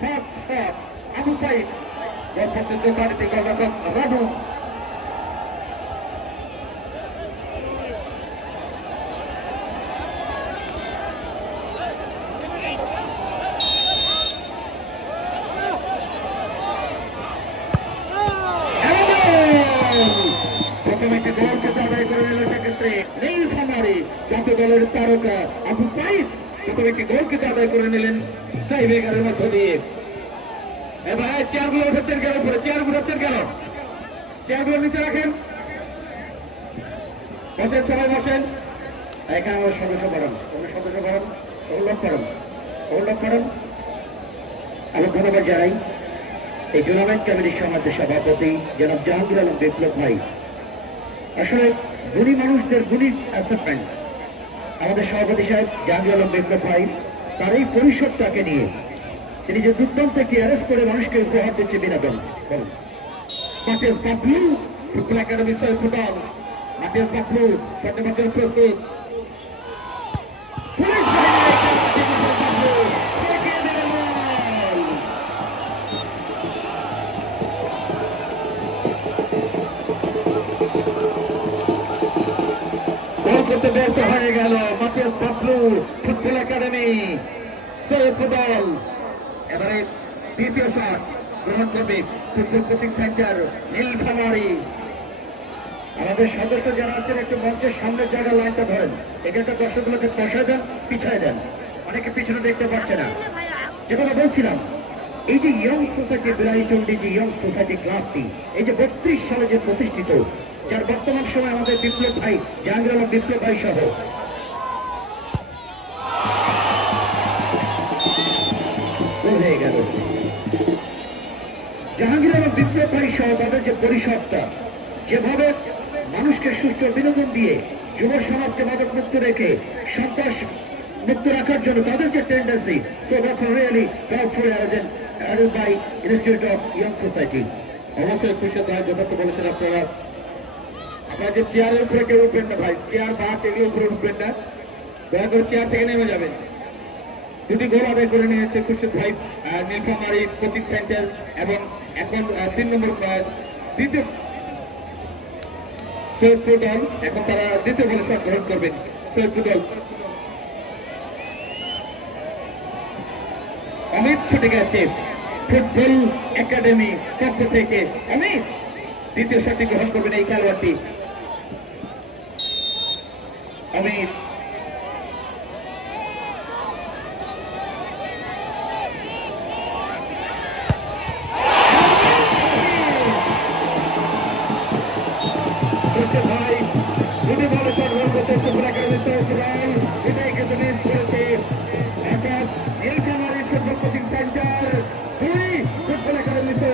Shot shot Abu Saeed দোকানটি গবেষক রানু প্রথমে একটি গোলকে আদায় করে নিল সেক্ষেত্রে নীলফামারী জাতীয় দলের তারকা আবু সাইদ প্রথমে একটি গোলকে আদায় করে নিলেন টাইব্রেকারের মধ্য দিয়ে। এবার চেয়ারগুলো উঠেছেন গেল পরে চেয়ারগুলো হচ্ছেন গেল চেয়ারগুলো নিচে রাখেন বসেন সবাই বসেন এখানে আমার সদস্য বাড়ান সদস্য বাড়ান ওভারলোড করেন ওভারলোড করেন। আমি ধন্যবাদ জানাই এই টুর্নামেন্ট কমিটির সমাজের সভাপতি জনাব জাহাঙ্গীর আলম বিপ্লব ভাই। আসলে গুণী মানুষদের গুণী অ্যাসেসমেন্ট আমাদের সভাপতি সাহেব জাহাঙ্গীর আলম বিপ্লব ভাই তার এই পরিষদটাকে নিয়ে তিনি যে দুর্দান্ত একটি অ্যারেস্ট করে মানুষকে উপহার দিচ্ছে বিনোদন বলুন। মাটিয়াস Bablu football academy football মাটিয়াস Bablu চট্টগ্রামের প্রস্তুত করতে ব্যর্থ হয়ে গেল মাটিয়াস বাবলু ফুটবল একাডেমি ফুটবল। এবারে দ্বিতীয় শট গ্রহণ করবে ফুটবল কোচিং সেন্টার নীলফামারী। আমাদের সদস্য যারা আছেন একটু মঞ্চের সামনের জায়গায় লাইনটা ধরেন এখানটা দর্শকগুলোকে বসায় দেন পিছায় দেন অনেকে পিছনে দেখতে পাচ্ছে না। যে কথা বলছিলাম এই যে ইয়ং সোসাইটি বিরাইটন্ডি যে ইয়ং সোসাইটি ক্লাবটি এই যে 32 সালে যে প্রতিষ্ঠিত যার বর্তমান সময় আমাদের বিপ্লব ভাই জাহাঙ্গীর আলম বিপ্লব ভাই সহ হয়ে গেল জাহাঙ্গীর আলম বিপ্লব ভাই সহ তাদের যে পরিষদটা যেভাবে মানুষকে সুস্থ বিনোদন দিয়ে যুব সমাজকে মাদক মুক্ত রেখে সন্ত্রাস মুক্ত রাখার জন্য তাদের যে tendency so that's really proudful arranged by institute of young society. অবশ্যই খুশি হয় যথার্থ বলেছেন আপনারা আপনার যে চেয়ারের উপরে কেউ উঠবেন না ভাই চেয়ার বাস এগুলো উপরে উঠবেন না দয়া করে চেয়ার থেকে নেমে যাবেন। দুটি গোল আদায় করে নিয়েছে খুরশেদ ভাই নীলফামারী কোচিং সেন্টার এবং এখন 3 নম্বর দ্বিতীয় সৈয়দপুর দল এখন তারা দ্বিতীয় গোলে শট গ্রহণ করবেন। সৈয়দপুর দল অমিত ছুটে গেছে ফুটবল একাডেমি পক্ষ থেকে অমিত দ্বিতীয় শটটি গ্রহণ করবেন এই খেলোয়াড়টি অমিত। ভাই দুটি বলে শট গ্রহণ করছে ফুটবল একাডেমি এটাই কিন্তু মিস করেছে এখন Nilphamari football coaching centre 2 football academy 0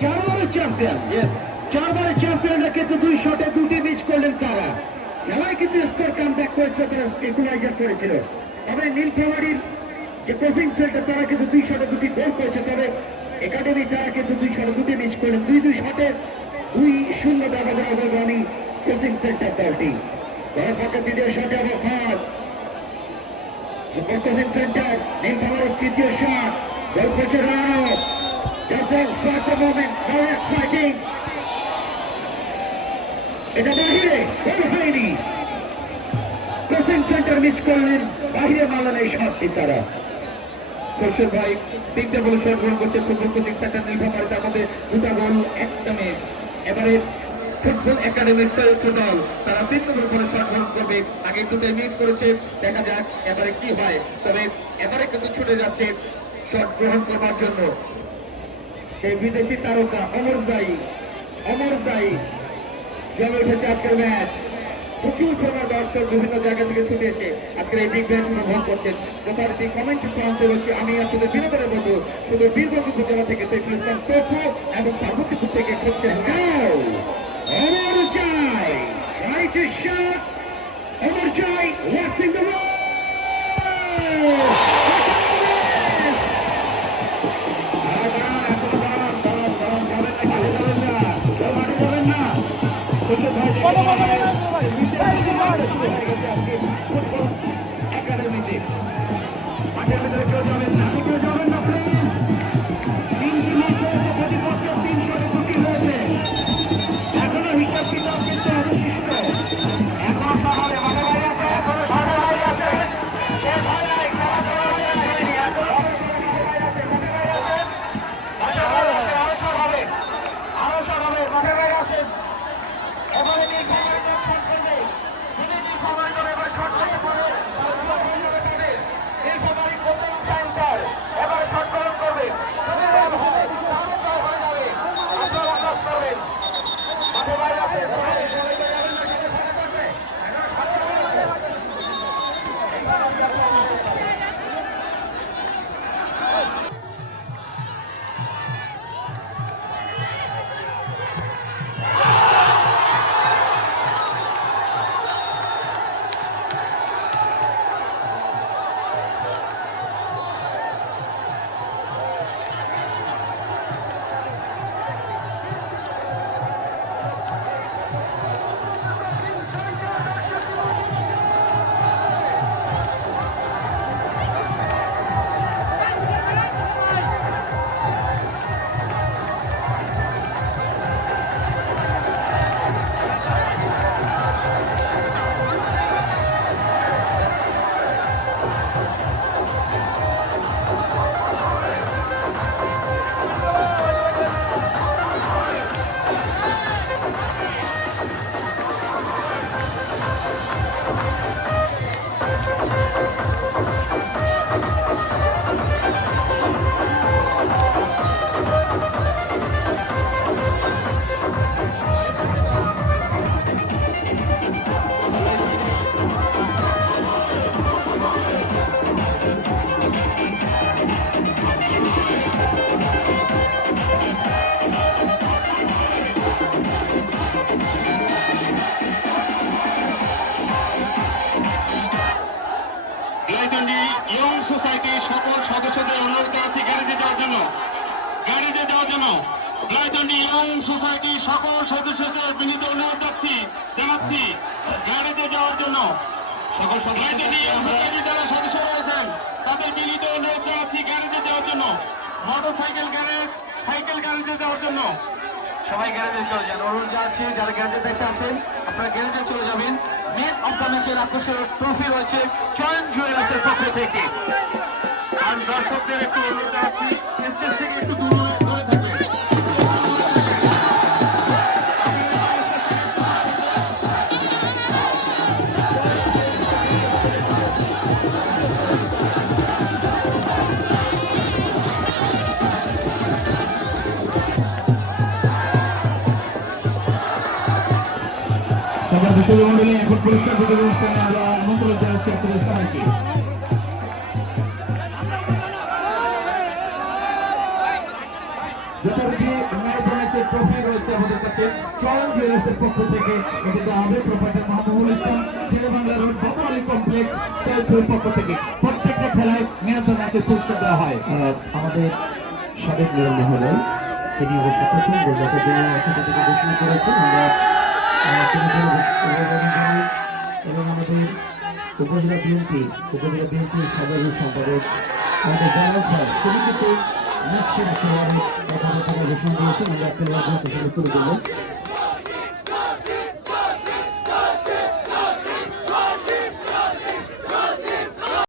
চারবারের চ্যাম্পিয়ন চারবারের চ্যাম্পিয়নরা কিন্তু 2 শটে 2টি মিস করলেন তারা খেলায় কিন্তু স্কোর কাম ব্যাক করেছে তারা ইকুয়ালাইজার করেছিল। তবে নীলফামারীর যে কোচিং সেন্টার তারা কিন্তু 2 শটে 2টি গোল করেছে তবে একাডেমি তারা কিন্তু 2 শটে 2টি মিস করলেন 2 শটে 2-0 ব্যবধানে অগ্রগামী কোচিং সেন্টার দলটি। ফাঁকা দ্বিতীয় শটে অবস্থান কোচিং সেন্টার নীলফামারীর তৃতীয় শট গোল করছে রানো এটা বাহিরে গোল হয়নি কোচিং সেন্টার মিস করলেন বাহিরে মারলেন এই শটটি তারা। খুরশেদ ভাই 3টে বলে শট গ্রহণ করছে ফুটবল কোচিং সেন্টার নীলফামারী তার মধ্যে 2টা গোল 1টা মিস। এবারে ফুটবল একাডেমির ফুটবল তারা 3 নম্বর করে শট গ্রহণ করবে আগে 2টা মিস করেছে দেখা যাক এবারে কি হয়। তবে এবারে কিন্তু ছুটে যাচ্ছে শট গ্রহণ করবার জন্য সেই বিদেশি তারকা অমর দায়ী জমে উঠেছে আজকের ম্যাচ। প্রচুর পরিমাণ দর্শক বিভিন্ন জায়গা থেকে ছুটে এসে আজকের এই বিগ ম্যাচ উপভোগ করছেন। যথারীতি কমেন্ট প্রান্তে রয়েছে আমি আসলে বিনোদনের বন্ধু শুধু বীরগঞ্জ উপজেলা থেকে তৈফুল ইসলাম তপু এবং পার্বতীপুর থেকে করছেন Amar Joy right shot Amar Joy watching the ball একাডেমিতে মাঠের ভিতরে কেউ যাবেন না ইয়ং সোসাইটির সকল সদস্যদের অনুরোধ জানাচ্ছি গ্যারেজে যাওয়ার জন্য, গ্যারেজে যাওয়ার জন্য। রাজধানী ইয়ং সোসাইটির সকল সদস্যদের বিনীত অনুরোধ জানাচ্ছি গ্যারেজে যাওয়ার জন্য। সকল রাজধানী ইয়ং সোসাইটির যারা সদস্য রয়েছেন তাদের বিনীত অনুরোধ জানাচ্ছি গ্যারেজে যাওয়ার জন্য, মোটরসাইকেল গ্যারেজ, সাইকেল গ্যারেজে যাওয়ার জন্য। সবাই গ্যারেজে চলে যান, অনুরোধ জানাচ্ছি যারা গ্যারেজে দেখতে আছেন আপনারা গ্যারেজে চলে যাবেন। ম্যান অফ দ্য ম্যাচের আকর্ষণীয় ট্রফি রয়েছে চয়ন জুয়েলার্সের পক্ষ থেকে। আর দর্শকদের একটু অনুরোধ জানাচ্ছি স্টেজ থেকে একটু দূরে থাকবেন। বিশ্ববিদ্যালয় এখন পুরস্কার বিতরণ অনুষ্ঠানে আমরা আমন্ত্রণ জানাচ্ছি আপনাদের সবাইকে। যথারীতি ম্যাচের ট্রফি রয়েছে আমাদের কাছে চয়ন জুয়েলার্সের পক্ষ থেকে, এটি দেওয়া হবে প্রোপাইটার মাহবুবুল ইসলাম, শেরেবাংলা রোড বকমালী কমপ্লেক্স চৈত্রের পক্ষ থেকে। প্রত্যেকটা খেলায় ম্যান অফ দ্য ম্যাচের পুরস্কার দেওয়া হয়। আমাদের সাবেক মেয়র মহোদয় তিনি অবশ্য প্রথম গোলদাতার জন্য একসাথে থেকে ঘোষণা করেছেন। আমরা এবং আমাদের উপজেলা বিএনপির সাধারণ সম্পাদক আমাদের জানাল স্যার তিনি কিন্তু নিশ্চিত ঘোষণা দিয়েছেন। আমরা একটা তুলে ধরবেন।